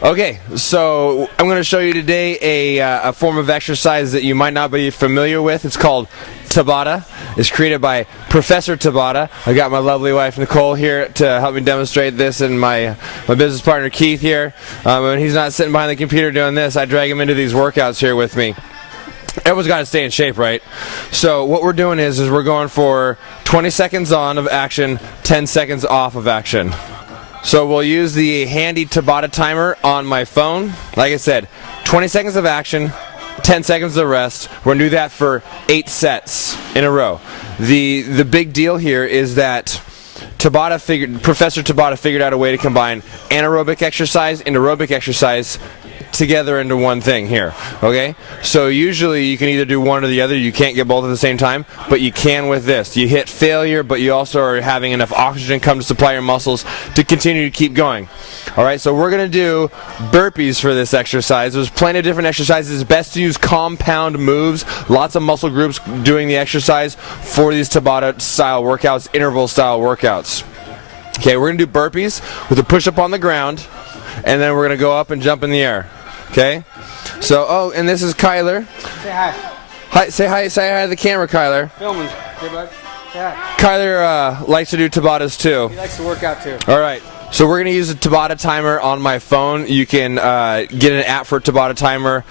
Okay, so I'm going to show you today a form of exercise that you might not be familiar with. It's called Tabata. It's created by Professor Tabata. I got my lovely wife Nicole here to help me demonstrate this, and my business partner Keith here. When he's not sitting behind the computer doing this, I drag him into these workouts here with me. Everyone's got to stay in shape, right? So what we're doing is we're going for 20 seconds on of action, 10 seconds off of action. So we'll use the handy Tabata timer on my phone. Like I said, 20 seconds of action, 10 seconds of rest. We're going to do that for 8 sets in a row. The big deal here is that Professor Tabata figured out a way to combine anaerobic exercise and aerobic exercise together into one thing here. Okay, so usually you can either do one or the other. You can't get both at the same time, but you can with this. You hit failure, but you also are having enough oxygen come to supply your muscles to continue to keep going. Alright, so we're going to do burpees for this exercise. There's plenty of different exercises. It's best to use compound moves. Lots of muscle groups doing the exercise for these Tabata style workouts, interval style workouts. Okay, we're going to do burpees with a push-up on the ground, and then we're going to go up and jump in the air. Okay, so and this is Kyler. Say hi. Hi, say hi to the camera, Kyler. Filming. Hey, bud. Say hi. Kyler likes to do Tabatas too. He likes to work out too. All right. So we're going to use a Tabata timer on my phone. You can get an app for a Tabata timer.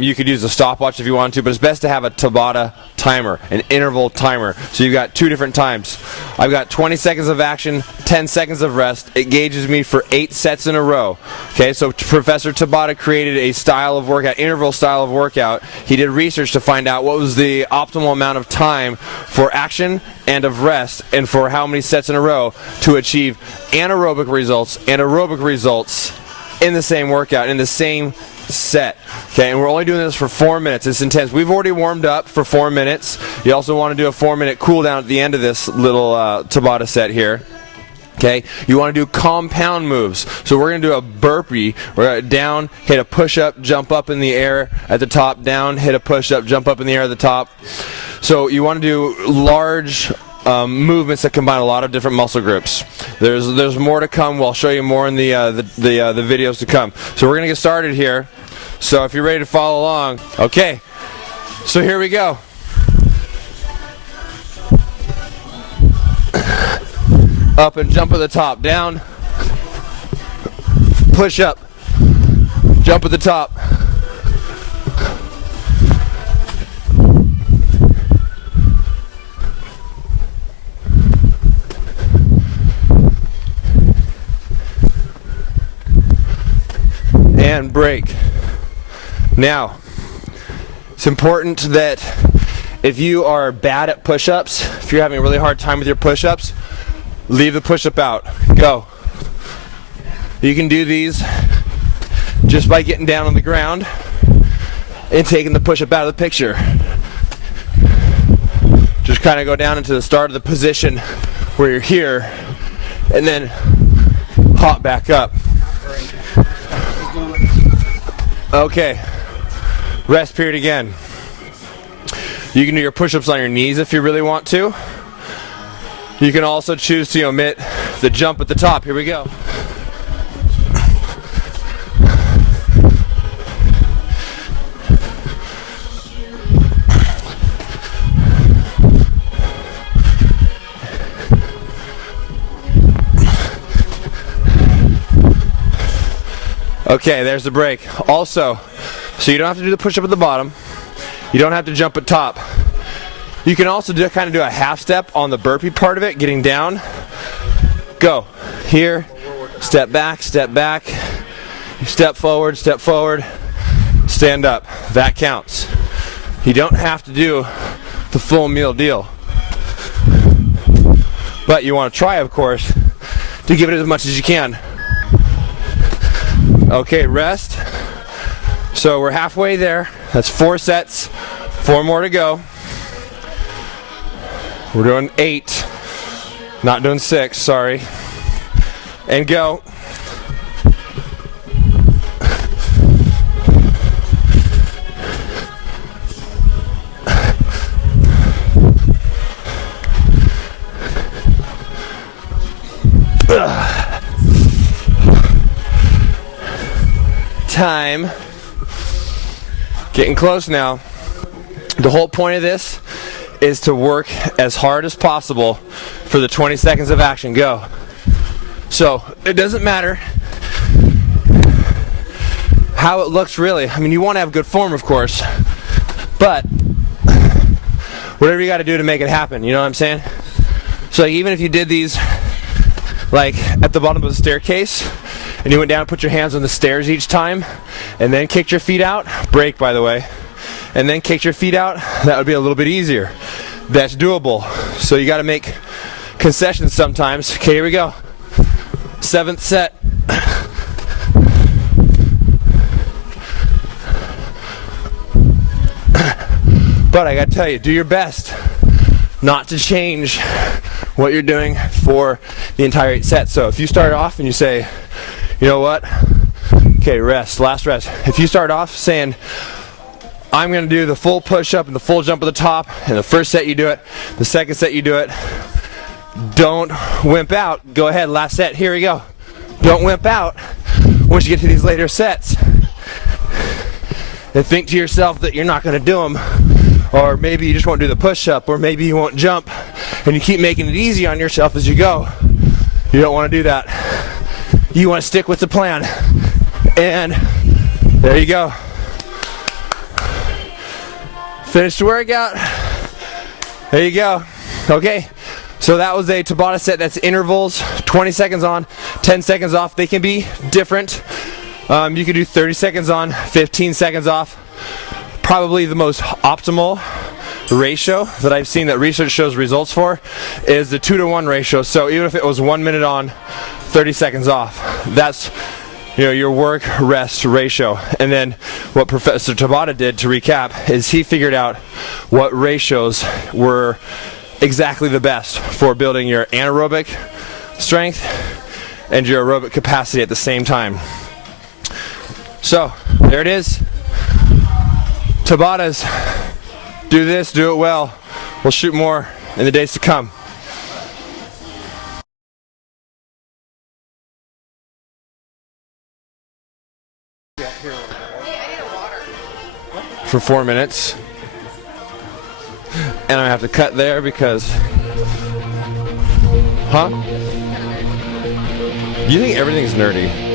You could use a stopwatch if you want to, but it's best to have a Tabata timer, an interval timer. So you've got 2 different times. I've got 20 seconds of action, 10 seconds of rest. It gauges me for 8 sets in a row. Okay, so Professor Tabata created a style of workout, interval style of workout. He did research to find out what was the optimal amount of time for action and of rest, and for how many sets in a row to achieve anaerobic results and aerobic results in the same workout, in the same set. Okay, and we're only doing this for 4 minutes. It's intense. We've already warmed up for 4 minutes. You also want to do a 4-minute cool down at the end of this little Tabata set here. Okay, you want to do compound moves. So we're going to do a burpee. We're going to down, hit a push-up, jump up in the air at the top, down, hit a push-up, jump up in the air at the top. So you want to do large movements that combine a lot of different muscle groups. There's more to come. We'll show you more in the videos to come. So we're going to get started here. So if you're ready to follow along, okay. So here we go. Up and jump at the top, down, push up, jump at the top. And break. Now, it's important that if you are bad at push-ups, if you're having a really hard time with your push-ups, leave the push-up out. Go. You can do these just by getting down on the ground and taking the push-up out of the picture. Just kind of go down into the start of the position where you're here, and then hop back up. Okay, rest period again. You can do your push-ups on your knees if you really want to. You can also choose to omit the jump at the top. Here we go. Okay, there's the break. Also, so you don't have to do the push-up at the bottom. You don't have to jump at top. You can also kind of do a half step on the burpee part of it, getting down. Go. Here, step back, step forward, stand up. That counts. You don't have to do the full meal deal. But you want to try, of course, to give it as much as you can. Okay, rest. So we're halfway there. That's 4 sets. 4 more to go. We're doing 8. Not doing 6, sorry. And go. time. Getting close now. The whole point of this is to work as hard as possible for the 20 seconds of action. Go. So it doesn't matter how it looks really. I mean, you want to have good form, of course, but whatever you got to do to make it happen, you know what I'm saying? So like, even if you did these like at the bottom of the staircase and you went down and put your hands on the stairs each time and then kicked your feet out, break by the way, and then kicked your feet out, that would be a little bit easier. That's doable. So you got to make concessions sometimes. Okay, here we go. 7th set. But I gotta tell you, do your best not to change what you're doing for the entire 8 sets. So if you start off and you say, you know what, okay, rest, last rest. If you start off saying, I'm gonna do the full push-up and the full jump at the top, and the first set you do it, the second set you do it, don't wimp out. Go ahead, last set, here we go. Don't wimp out once you get to these later sets. And think to yourself that you're not gonna do them, or maybe you just won't do the push-up, or maybe you won't jump, and you keep making it easy on yourself as you go. You don't want to do that. You want to stick with the plan. And there you go. Finish the workout. There you go. Okay, so that was a Tabata set. That's intervals, 20 seconds on, 10 seconds off. They can be different. You can do 30 seconds on, 15 seconds off. Probably the most optimal ratio that I've seen that research shows results for is the 2-to-1 ratio. So even if it was 1 minute on, 30 seconds off, that's, you know, your work rest ratio. And then what Professor Tabata did, to recap, is he figured out what ratios were exactly the best for building your anaerobic strength and your aerobic capacity at the same time. So there it is. Tabatas, do this, do it well. We'll shoot more in the days to come. For 4 minutes. And I have to cut there because... Huh? You think everything's nerdy?